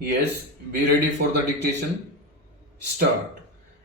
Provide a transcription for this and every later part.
Yes, be ready for the dictation. Start.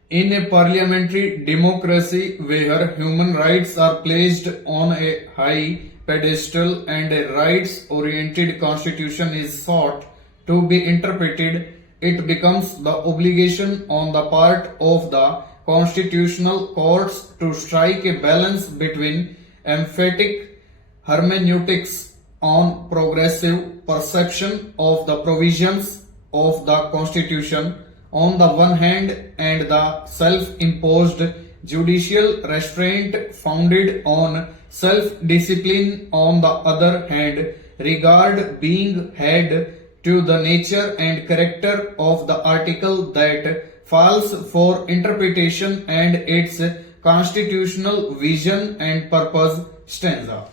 In a parliamentary democracy where human rights are placed on a high pedestal and a rights oriented constitution is sought to be interpreted, it becomes the obligation on the part of the constitutional courts to strike a balance between emphatic hermeneutics on progressive perception of the provisions of the Constitution on the one hand and the self-imposed judicial restraint founded on self-discipline on the other hand, regard being had to the nature and character of the article that falls for interpretation and its constitutional vision and purpose stanza.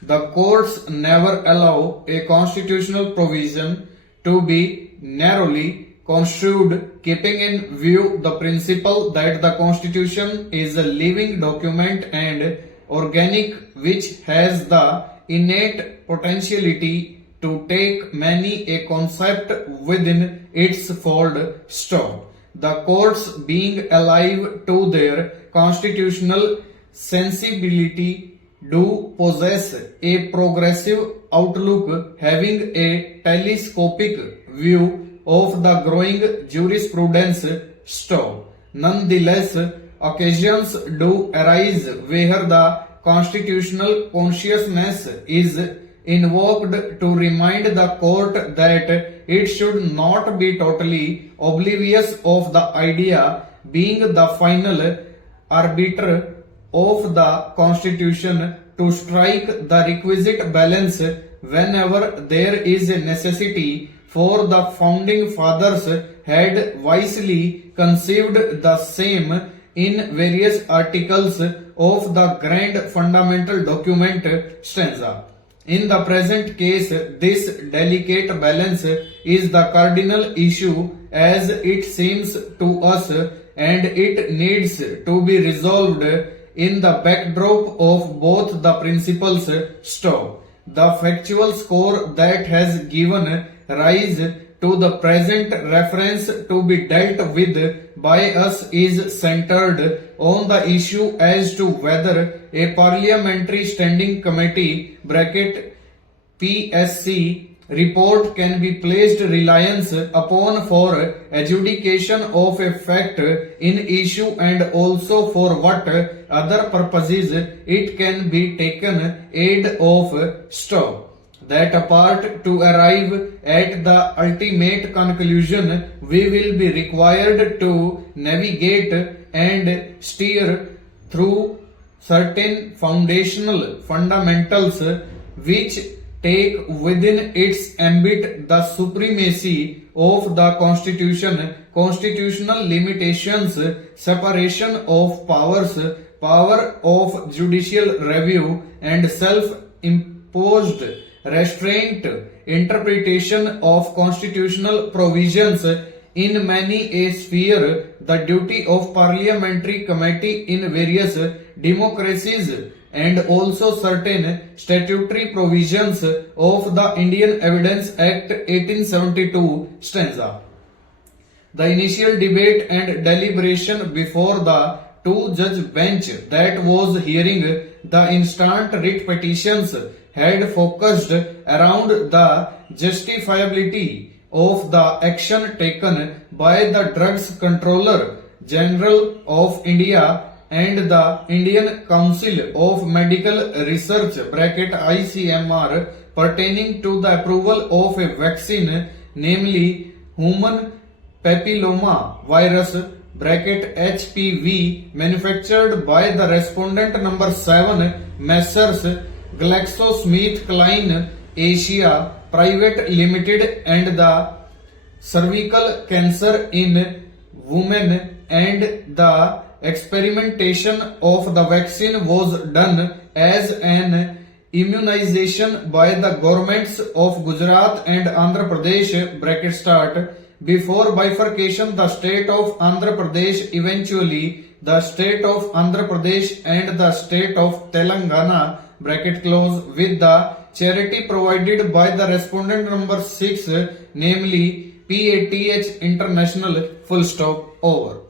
The courts never allow a constitutional provision to be narrowly construed, keeping in view the principle that the Constitution is a living document and organic, which has the innate potentiality to take many a concept within its fold stop. The courts, being alive to their constitutional sensibility, do possess a progressive outlook, having a telescopic view of the growing jurisprudence stock. Nonetheless, occasions do arise where the constitutional consciousness is invoked to remind the court that it should not be totally oblivious of the idea being the final arbiter of the Constitution to strike the requisite balance whenever there is a necessity, for the founding fathers had wisely conceived the same in various articles of the grand fundamental document stanza. In the present case, this delicate balance is the cardinal issue as it seems to us, and it needs to be resolved in the backdrop of both the principles stop. The factual score that has given rise to the present reference to be dealt with by us is centered on the issue as to whether a parliamentary standing committee (PSC) report can be placed reliance upon for adjudication of a fact in issue, and also for what other purposes it can be taken aid of stop. That apart, to arrive at the ultimate conclusion, we will be required to navigate and steer through certain foundational fundamentals which take within its ambit the supremacy of the Constitution, constitutional limitations, separation of powers, power of judicial review, and self-imposed restraint, interpretation of constitutional provisions. In many a sphere, the duty of parliamentary committee in various democracies and also certain statutory provisions of the Indian Evidence Act 1872 stanza. The initial debate and deliberation before the two-judge bench that was hearing the instant writ petitions had focused around the justifiability of the action taken by the Drugs Controller General of India and the Indian Council of Medical Research (ICMR) pertaining to the approval of a vaccine, namely human papilloma virus (HPV), manufactured by the respondent number 7, Messrs. GlaxoSmithKline Asia Private Limited, and the cervical cancer in women, and the experimentation of the vaccine was done as an immunization by the governments of Gujarat and Andhra Pradesh before bifurcation the state of Andhra Pradesh, eventually the state of Andhra Pradesh and the state of Telangana with the charity provided by the respondent number 6, namely PATH International, full stop, over.